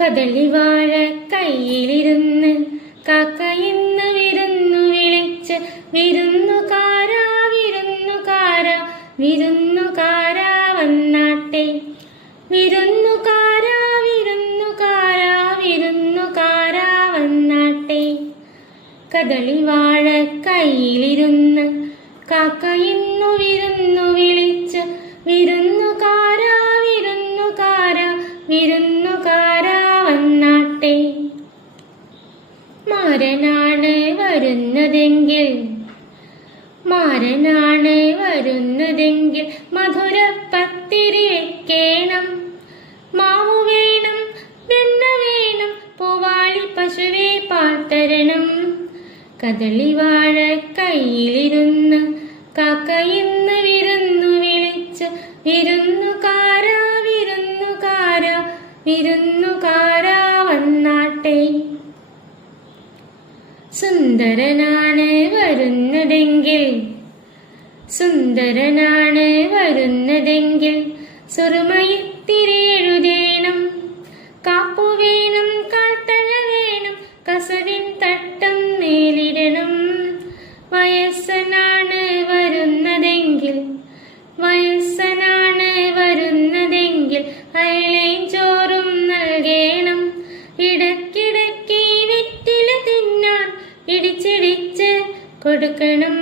കദളിവാഴ കയ്യിലിരുന്ന് കാക്കയിന്ന് വിരുന്നു വിളിച്ച് വിരുന്നുകാരാ വിരുന്നുകാരാ വിരുന്നുകാരാ വന്നാട്ടെ. വിരുന്നുകാരാ വിരുന്നുകാരാ വിരുന്നുകാരാ വന്നാട്ടെ. കദളിവാഴ കയ്യിലിരുന്ന് കാക്കയിന്നു വിരുന്നു വിളിച്ച് വിരുന്നുകാരാ വിരുന്നുകാരാ വിരുന്നുകാരാ വന്നാട്ടെ. മാരനാണ് വരുന്നതെങ്കിൽ മാരനാണ് വരുന്നതെങ്കിൽ മധുരപ്പത്തിരി വെക്കേണം. മാവു വേണം, വെണ്ണ വേണം, പൂവാളി പശുവേ പാൽ തരണം. കദളിവാഴ കയ്യിലിരുന്ന് കാക്കയിന്ന് വിരുന്നു വിളിച്ച് വിരുന്നുകാരാ വിരുന്നുകാരാ വിരുന്നുകാരാ വന്നാട്ടെ. സുന്ദരനാണ് വരുന്നതെങ്കിൽ സുന്ദരനാണ് വരുന്നതെങ്കിൽ സുറുമയിത്തിരി എഴുതേണം. കാപ്പു വേണം, കാട്ടഴ വേണം, കസവിൻ തട്ടം മേലിടണം. വയസ്സനാണ് വരുന്നതെങ്കിൽ വയസ്സനാണ് വരുന്നതെങ്കിൽ അയലയും ചോറും നൽകേണം. ഇടയ്ക്കിടയ്ക്ക് വെറ്റില തിന്നാൻ ഇടിച്ചിടിച്ച് കൊടുക്കണം.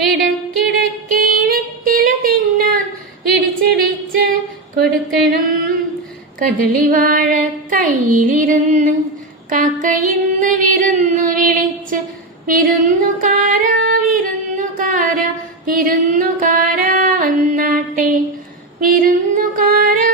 ഇടയ്ക്കിടയ്ക്ക് വെറ്റില തിന്നാൻ ഇടിച്ചിടിച്ച് കൊടുക്കണം. കദളിവാഴ കയ്യിലിരുന്ന് കാക്കയിന്ന് വിരുന്നു വിളിച്ച് വിരുന്നുകാരാ വിരുന്നുകാരാ വിരുന്നുകാരാ വന്നാട്ടെ. വിരുന്നുകാരാ